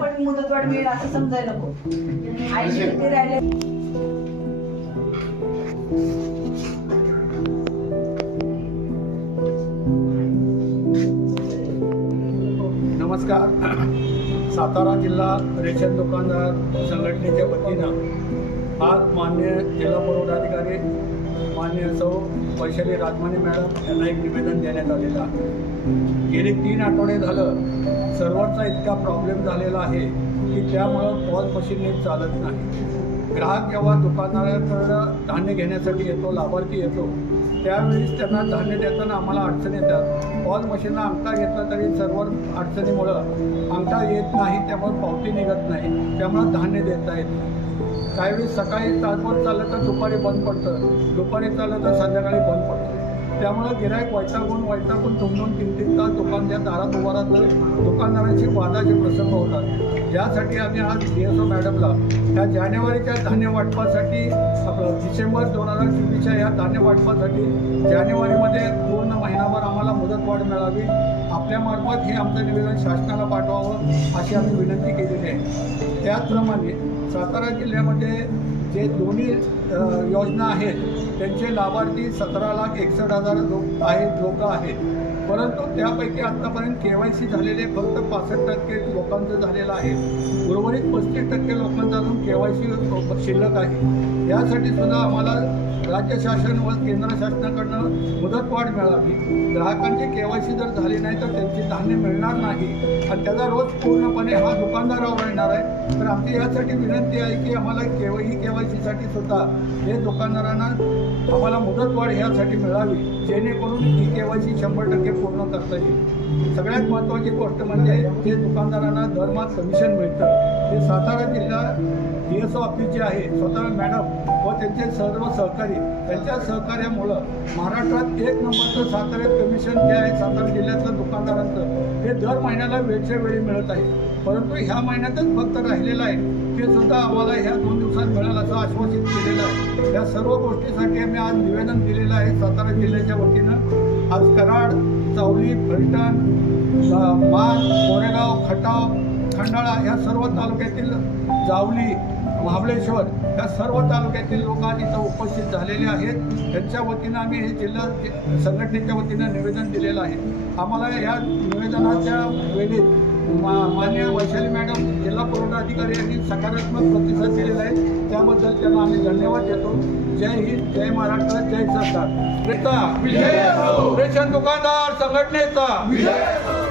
वाढ मिळेल असं समजायला नको. ऐंशी टक्के राहिले नमस्कार. सातारा जिल्हा रेशन दुकानदार संघटनेच्या वतीनं आज मान्य जिल्हा पुरवठाधिकारी मान्य सौ वैशाली राजमाने मॅडम यांना एक निवेदन देण्यात आलेलं आहे. गेले तीन आठवडे झालं सर्व्हरचा इतका प्रॉब्लेम झालेला आहे की त्यामुळं कॉल मशीन नीट चालत नाही. ग्राहक जेव्हा दुकानदाराकडं धान्य घेण्यासाठी येतो लाभार्थी येतो त्यावेळेस त्यांना धान्य देताना आम्हाला अडचण येतात. पॉज मशीनला अंगठा घेतला तरी सर्व्हर अडचणीमुळं अंगठा येत नाही त्यामुळे पावती निघत नाही त्यामुळं धान्य देता येत नाही. काही वेळी सकाळी तासभर चाललं तर दुपारी बंद पडतं. दुपारी चाललं तर संध्याकाळी बंद पडतं. त्यामुळं गिरायक वैतागून वैतागून दोन तीन तीन तास दुकानच्या दारात उभा राहतं वादाचे प्रसंग होतात. यासाठी आम्ही आज डी एस ओ मॅडमला या जानेवारीच्या धान्य वाटपासाठी आपलं डिसेंबर दोन हजार चोवीसच्या या धान्य वाटपासाठी जानेवारीमध्ये पूर्ण महिनाभर आम्हाला मुदतवाढ मिळावी. आपल्यामार्फत हे आमचं निवेदन शासनाला पाठवावं अशी आम्ही विनंती केलेली आहे. त्याचप्रमाणे सातारा जिल्ह्यामध्ये जे दोन्ही योजना आहेत त्यांचे लाभार्थी सतरा लाख एकसष्ट हजार लोक आहेत लोक आहेत. परंतु त्यापैकी आत्तापर्यंत के वाय सी झालेले फक्त पासष्ट टक्के लोकांचं झालेलं आहे. उर्वरित पस्तीस टक्के लोकांचा अजून के वाय सी शिल्लक आहे. यासाठी सुद्धा आम्हाला राज्य शासन व केंद्र शासनाकडनं मुदतवाढ मिळावी. ग्राहकांची के वाय सी जर झाली नाही तर त्यांची धान्य मिळणार नाही. आणि त्याचा रोज पूर्णपणे हा दुकानदारावर येणार आहे. तर आमची यासाठी विनंती आहे की आम्हाला केवाय ही के वाय सीसाठी सुद्धा हे दुकानदारांना आम्हाला मुदतवाढ ह्यासाठी मिळावी जेणेकरून ही के वाय सी शंभर टक्के पूर्ण करता येईल. सगळ्यात महत्त्वाची गोष्ट म्हणजे ते दुकानदारांना दरमात कमिशन मिळतं. ते सातारा जिल्हा डी एस ओ ऑफिस जे आहे स्वतः मॅडम व त्यांचे सर्व सहकारी त्यांच्या सहकार्यामुळं महाराष्ट्रात एक नंबरचं साताऱ्यात कमिशन जे आहे सातारा जिल्ह्यातलं दुकानदारांचं हे दर महिन्याला वेळच्या वेळी मिळत आहे. परंतु ह्या महिन्यातच फक्त राहिलेलं आहे. ते सुद्धा आम्हाला ह्या दोन दिवसात मिळेल असं आश्वासित केलेलं आहे. या सर्व गोष्टीसाठी आम्ही आज निवेदन दिलेलं आहे सातारा जिल्ह्याच्या वतीनं. आज कराड चावली फलटण मान कोरेगाव खटाव खंडाळा या सर्व तालुक्यातील जावली महाबळेश्वर या सर्व तालुक्यातील लोक आज इथं उपस्थित झालेले आहेत. त्यांच्या वतीनं आम्ही हे जिल्हा संघटनेच्या वतीनं निवेदन दिलेलं आहे. आम्हाला या निवेदनाच्या वेळेत मान्य वैशाली मॅडम जिल्हा पुरवठा अधिकारी यांनी सकारात्मक प्रतिसाद दिलेला आहे. त्याबद्दल त्यांना आम्ही धन्यवाद देतो. जय हिंद जय महाराष्ट्र जय सरकार. रेता रेशन दुकानदार संघटनेचा.